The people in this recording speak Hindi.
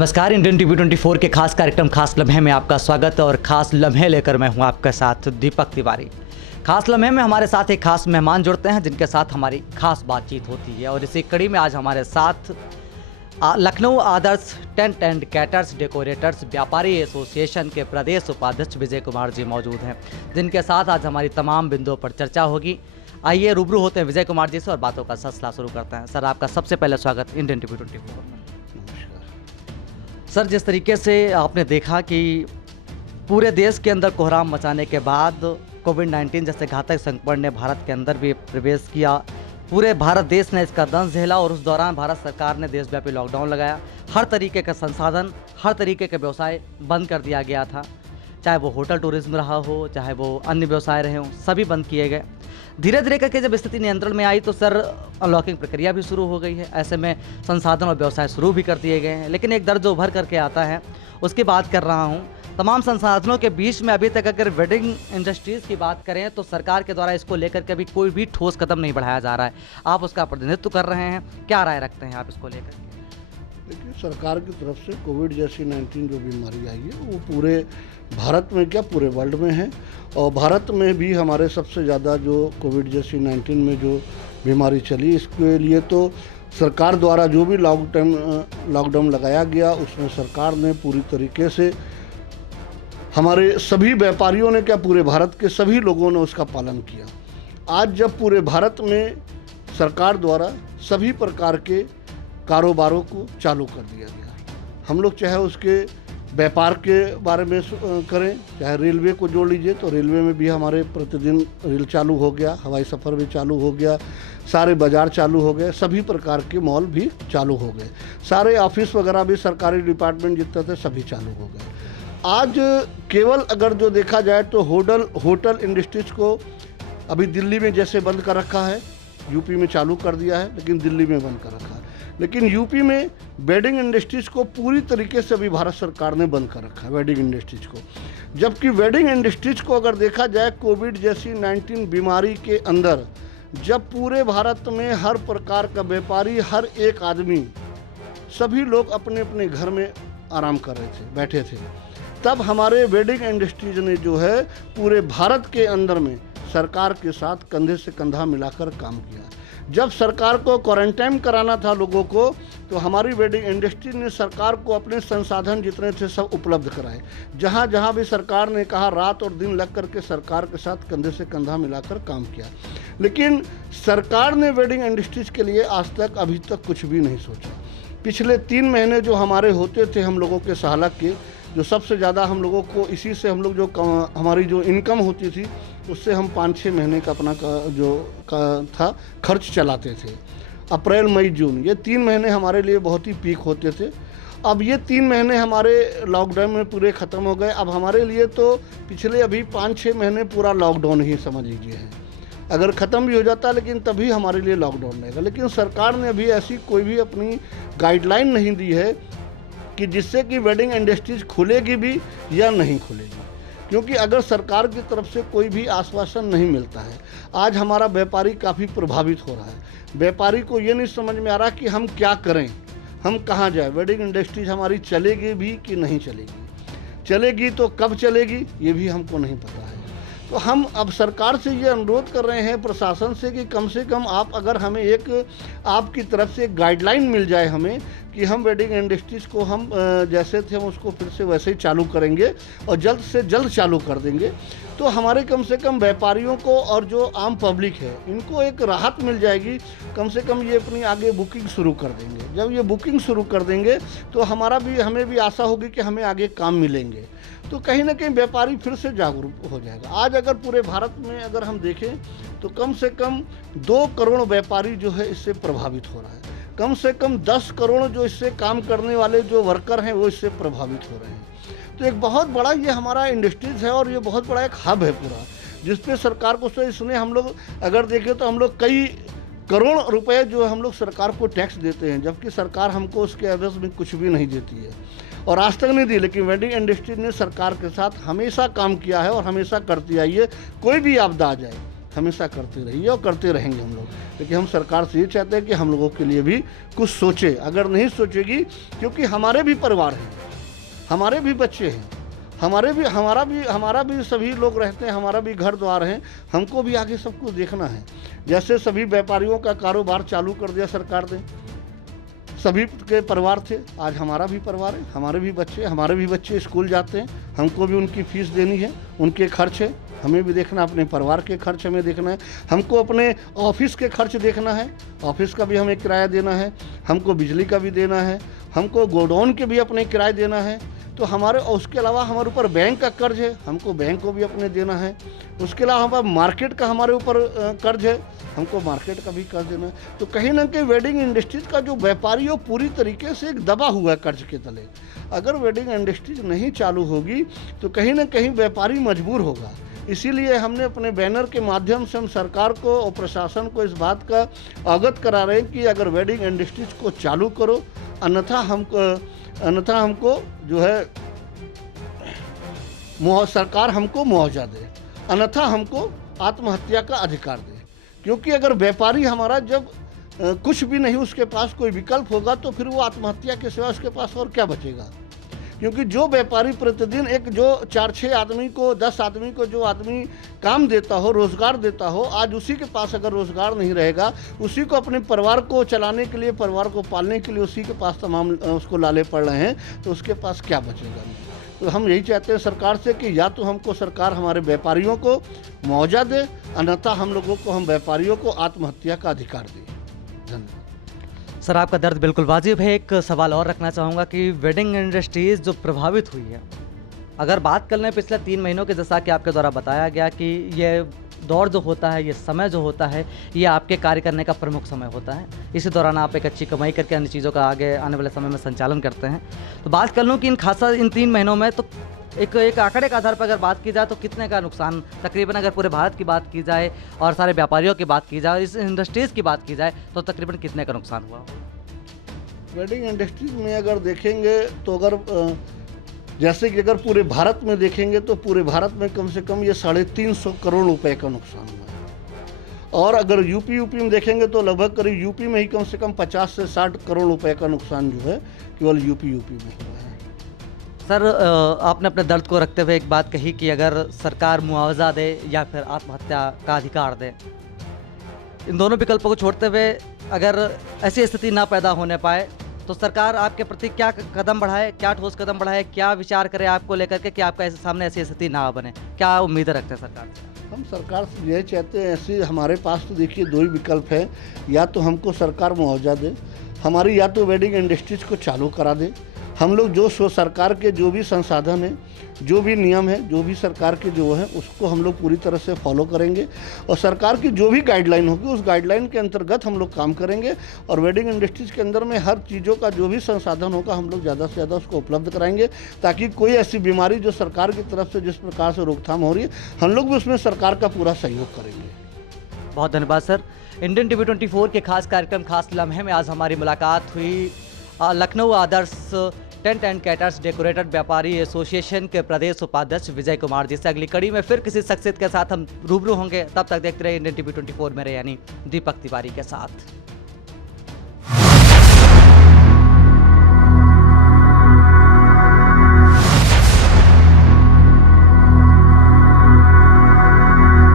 नमस्कार, इंडियन टीवी 24 के खास कार्यक्रम खास लम्हे में आपका स्वागत है। और खास लम्हे लेकर मैं हूं आपके साथ दीपक तिवारी। खास लम्हे में हमारे साथ एक खास मेहमान जुड़ते हैं जिनके साथ हमारी खास बातचीत होती है। और इसी कड़ी में आज हमारे साथ लखनऊ आदर्श टेंट एंड कैटर्स डेकोरेटर्स व्यापारी एसोसिएशन के प्रदेश उपाध्यक्ष विजय कुमार जी मौजूद हैं, जिनके साथ आज हमारी तमाम बिंदुओं पर चर्चा होगी। आइए रूबरू होते हैं विजय कुमार जी से और बातों का सिलसिला शुरू करते हैं। सर, आपका सबसे पहले स्वागत इंडियन टीवी 24 में। सर, जिस तरीके से आपने देखा कि पूरे देश के अंदर कोहराम मचाने के बाद कोविड-19 जैसे घातक संक्रमण ने भारत के अंदर भी प्रवेश किया, पूरे भारत देश ने इसका दंश झेला और उस दौरान भारत सरकार ने देशव्यापी लॉकडाउन लगाया। हर तरीके का संसाधन, हर तरीके के व्यवसाय बंद कर दिया गया था, चाहे वो होटल टूरिज्म रहा हो, चाहे वो अन्य व्यवसाय रहे हों, सभी बंद किए गए। धीरे धीरे करके जब स्थिति नियंत्रण में आई तो सर अनलॉकिंग प्रक्रिया भी शुरू हो गई है। ऐसे में संसाधन और व्यवसाय शुरू भी कर दिए गए हैं। लेकिन एक दर्द जो उभर करके आता है उसकी बात कर रहा हूँ। तमाम संसाधनों के बीच में अभी तक अगर वेडिंग इंडस्ट्रीज़ की बात करें तो सरकार के द्वारा इसको लेकर के अभी कोई भी ठोस कदम नहीं बढ़ाया जा रहा है। आप उसका प्रतिनिधित्व कर रहे हैं, क्या राय रखते हैं आप इसको लेकर? देखिए, सरकार की तरफ से कोविड जैसी 19 जो बीमारी आई है वो पूरे भारत में क्या पूरे वर्ल्ड में है। और भारत में भी हमारे सबसे ज़्यादा जो कोविड जैसी 19 में जो बीमारी चली, इसके लिए तो सरकार द्वारा जो भी लॉकडाउन लगाया गया उसमें सरकार ने पूरी तरीके से हमारे सभी व्यापारियों ने क्या पूरे भारत के सभी लोगों ने उसका पालन किया। आज जब पूरे भारत में सरकार द्वारा सभी प्रकार के कारोबारों को चालू कर दिया गया, हम लोग चाहे उसके व्यापार के बारे में करें, चाहे रेलवे को जोड़ लीजिए तो रेलवे में भी हमारे प्रतिदिन रेल चालू हो गया, हवाई सफ़र भी चालू हो गया, सारे बाज़ार चालू हो गए, सभी प्रकार के मॉल भी चालू हो गए, सारे ऑफिस वगैरह भी सरकारी डिपार्टमेंट जितने थे सभी चालू हो गए। आज केवल अगर जो देखा जाए तो होटल इंडस्ट्रीज को अभी दिल्ली में जैसे बंद कर रखा है, यूपी में चालू कर दिया है, लेकिन दिल्ली में बंद कर रखा है। लेकिन यूपी में वेडिंग इंडस्ट्रीज को पूरी तरीके से अभी भारत सरकार ने बंद कर रखा है, वेडिंग इंडस्ट्रीज को। जबकि वेडिंग इंडस्ट्रीज को अगर देखा जाए कोविड जैसी 19 बीमारी के अंदर, जब पूरे भारत में हर प्रकार का व्यापारी, हर एक आदमी, सभी लोग अपने अपने घर में आराम कर रहे थे, बैठे थे, तब हमारे वेडिंग इंडस्ट्रीज ने जो है पूरे भारत के अंदर में सरकार के साथ कंधे से कंधा मिलाकर काम किया। जब सरकार को क्वारंटाइन कराना था लोगों को तो हमारी वेडिंग इंडस्ट्री ने सरकार को अपने संसाधन जितने थे सब उपलब्ध कराए। जहाँ जहाँ भी सरकार ने कहा, रात और दिन लग करके सरकार के साथ कंधे से कंधा मिलाकर काम किया। लेकिन सरकार ने वेडिंग इंडस्ट्रीज के लिए आज तक अभी तक कुछ भी नहीं सोचा। पिछले 3 महीने जो हमारे होते थे हम लोगों के सालक के, जो सबसे ज़्यादा हम लोगों को इसी से हम लोग जो हमारी जो इनकम होती थी उससे हम 5-6 महीने का अपना था खर्च चलाते थे। अप्रैल मई जून ये 3 महीने हमारे लिए बहुत ही पीक होते थे। अब ये 3 महीने हमारे लॉकडाउन में पूरे ख़त्म हो गए। अब हमारे लिए तो पिछले अभी 5-6 महीने पूरा लॉकडाउन ही समझ लीजिए है। अगर ख़त्म भी हो जाता लेकिन तभी हमारे लिए लॉकडाउन रहेगा। लेकिन सरकार ने अभी ऐसी कोई भी अपनी गाइडलाइन नहीं दी है कि जिससे कि वेडिंग इंडस्ट्रीज खुलेगी भी या नहीं खुलेगी, क्योंकि अगर सरकार की तरफ से कोई भी आश्वासन नहीं मिलता है। आज हमारा व्यापारी काफ़ी प्रभावित हो रहा है। व्यापारी को ये नहीं समझ में आ रहा कि हम क्या करें, हम कहाँ जाएं। वेडिंग इंडस्ट्रीज हमारी चलेगी भी कि नहीं चलेगी, चलेगी तो कब चलेगी ये भी हमको नहीं पता है। तो हम अब सरकार से ये अनुरोध कर रहे हैं प्रशासन से कि कम से कम आप अगर हमें एक आपकी तरफ से एक गाइडलाइन मिल जाए हमें कि हम वेडिंग इंडस्ट्रीज़ को हम जैसे थे हम उसको फिर से वैसे ही चालू करेंगे और जल्द से जल्द चालू कर देंगे, तो हमारे कम से कम व्यापारियों को और जो आम पब्लिक है इनको एक राहत मिल जाएगी। कम से कम ये अपनी आगे बुकिंग शुरू कर देंगे। जब ये बुकिंग शुरू कर देंगे तो हमें भी आशा होगी कि हमें आगे काम मिलेंगे, तो कहीं ना कहीं व्यापारी फिर से जागरूक हो जाएगा। आज अगर पूरे भारत में अगर हम देखें तो कम से कम 2 करोड़ व्यापारी जो है इससे प्रभावित हो रहा है। कम से कम 10 करोड़ जो इससे काम करने वाले जो वर्कर हैं वो इससे प्रभावित हो रहे हैं। तो एक बहुत बड़ा ये हमारा इंडस्ट्रीज है और ये बहुत बड़ा एक हब है पूरा, जिसपे सरकार को इसने हम लोग अगर देखें तो हम लोग कई करोड़ रुपए जो हम लोग सरकार को टैक्स देते हैं, जबकि सरकार हमको उसके एवज में कुछ भी नहीं देती है और आज तक नहीं दी। लेकिन वेडिंग इंडस्ट्री ने सरकार के साथ हमेशा काम किया है और हमेशा करती आई है। कोई भी आपदा आ जाए, हमेशा करते रहिए और करते रहेंगे हम लोग। लेकिन हम सरकार से ये चाहते हैं कि हम लोगों के लिए भी कुछ सोचे। अगर नहीं सोचेगी, क्योंकि हमारे भी परिवार हैं, हमारे भी बच्चे हैं, हमारा भी सभी लोग रहते हैं, हमारा भी घर द्वार है, हमको भी आगे सब कुछ देखना है। जैसे सभी व्यापारियों का कारोबार चालू कर दिया सरकार ने, सभी के परिवार थे, आज हमारा भी परिवार है, हमारे भी बच्चे स्कूल जाते हैं, हमको भी उनकी फीस देनी है, उनके खर्च है, हमें भी देखना, अपने परिवार के खर्च हमें देखना है, हमको अपने ऑफिस के खर्च देखना है, ऑफिस का भी हमें किराया देना है, हमको बिजली का भी देना है, हमको गोडाउन के भी अपने किराया देना है। तो हमारे, उसके अलावा हमारे ऊपर बैंक का कर्ज है, हमको बैंक को भी अपने देना है। उसके अलावा हमारा मार्केट का हमारे ऊपर कर्ज है, हमको मार्केट का भी कर्ज देना है। तो कहीं ना कहीं वेडिंग इंडस्ट्रीज का जो व्यापारी हो पूरी तरीके से एक दबा हुआ है कर्ज के तले। अगर वेडिंग इंडस्ट्रीज नहीं चालू होगी तो कहीं ना कहीं व्यापारी मजबूर होगा। इसीलिए हमने अपने बैनर के माध्यम से हम सरकार को और प्रशासन को इस बात का अवगत करा रहे हैं कि अगर वेडिंग इंडस्ट्रीज को चालू करो, अन्यथा हमको जो है सरकार हमको मुआवजा दे, अन्यथा हमको आत्महत्या का अधिकार दे। क्योंकि अगर व्यापारी हमारा जब कुछ भी नहीं उसके पास कोई विकल्प होगा तो फिर वो आत्महत्या के सिवा उसके पास और क्या बचेगा। क्योंकि जो व्यापारी प्रतिदिन एक जो 4-6 आदमी को, 10 आदमी को जो आदमी काम देता हो, रोज़गार देता हो, आज उसी के पास अगर रोज़गार नहीं रहेगा, उसी को अपने परिवार को चलाने के लिए, परिवार को पालने के लिए उसी के पास तमाम उसको लाले पड़ रहे हैं, तो उसके पास क्या बचेगा। तो हम यही चाहते हैं सरकार से कि या तो हमको सरकार हमारे व्यापारियों को मुआवजा दे, अन्यथा हम व्यापारियों को आत्महत्या का अधिकार दे। धन्यवाद। सर, आपका दर्द बिल्कुल वाजिब है। एक सवाल और रखना चाहूँगा कि वेडिंग इंडस्ट्रीज़ जो प्रभावित हुई है, अगर बात कर लें पिछले 3 महीनों के, जैसा कि आपके द्वारा बताया गया कि ये दौर जो होता है, ये समय जो होता है, ये आपके कार्य करने का प्रमुख समय होता है। इसी दौरान आप एक अच्छी कमाई करके अन्य चीज़ों का आगे आने वाले समय में संचालन करते हैं। तो बात कर लूँ कि इन 3 महीनों में तो एक आंकड़े के आधार पर अगर बात की जाए तो कितने का नुकसान तकरीबन, अगर पूरे भारत की बात की जाए और सारे व्यापारियों की बात की जाए और इस इंडस्ट्रीज़ की बात की जाए तो तकरीबन कितने का नुकसान हुआ? वेडिंग इंडस्ट्रीज में अगर देखेंगे तो जैसे कि अगर पूरे भारत में देखेंगे तो पूरे भारत में कम से कम ये 350 करोड़ रुपए का नुकसान हुआ है। और अगर यूपी में देखेंगे तो लगभग करीब यूपी में ही कम से कम 50 से 60 करोड़ रुपए का नुकसान जो है केवल यूपी में हुआ है। सर, आपने अपने दर्द को रखते हुए एक बात कही कि अगर सरकार मुआवजा दे या फिर आत्महत्या का अधिकार दे, इन दोनों विकल्पों को छोड़ते हुए अगर ऐसी स्थिति ना पैदा होने पाए तो सरकार आपके प्रति क्या कदम बढ़ाए, क्या ठोस कदम बढ़ाए, क्या विचार करे आपको लेकर के कि आपका सामने ऐसी स्थिति ना बने? क्या उम्मीदें रखते हैं सरकार से? हम सरकार से ये चाहते हैं, ऐसे हमारे पास तो देखिए 2 ही विकल्प है, या तो हमको सरकार मुआवजा दे, हमारी या तो वेडिंग इंडस्ट्रीज को चालू करा दे। हम लोग जो सरकार के जो भी संसाधन है, जो भी नियम है, जो भी सरकार के जो है उसको हम लोग पूरी तरह से फॉलो करेंगे और सरकार की जो भी गाइडलाइन होगी उस गाइडलाइन के अंतर्गत हम लोग काम करेंगे और वेडिंग इंडस्ट्रीज के अंदर में हर चीज़ों का जो भी संसाधन होगा हम लोग ज़्यादा से ज़्यादा उसको उपलब्ध कराएंगे, ताकि कोई ऐसी बीमारी जो सरकार की तरफ से जिस प्रकार से रोकथाम हो रही है हम लोग भी उसमें सरकार का पूरा सहयोग करेंगे। बहुत धन्यवाद सर। इंडियन टीवी 24 के खास कार्यक्रम खास लम्हे में आज हमारी मुलाकात हुई लखनऊ आदर्श टेंट एंड कैटर्स डेकोरेटेड व्यापारी एसोसिएशन के प्रदेश उपाध्यक्ष विजय कुमार जी से। अगली कड़ी में फिर किसी शख्सियत के साथ हम रूबरू होंगे। तब तक देखते रहिए इंडियन टीवी 24 मेरे यानी दीपक तिवारी के साथ।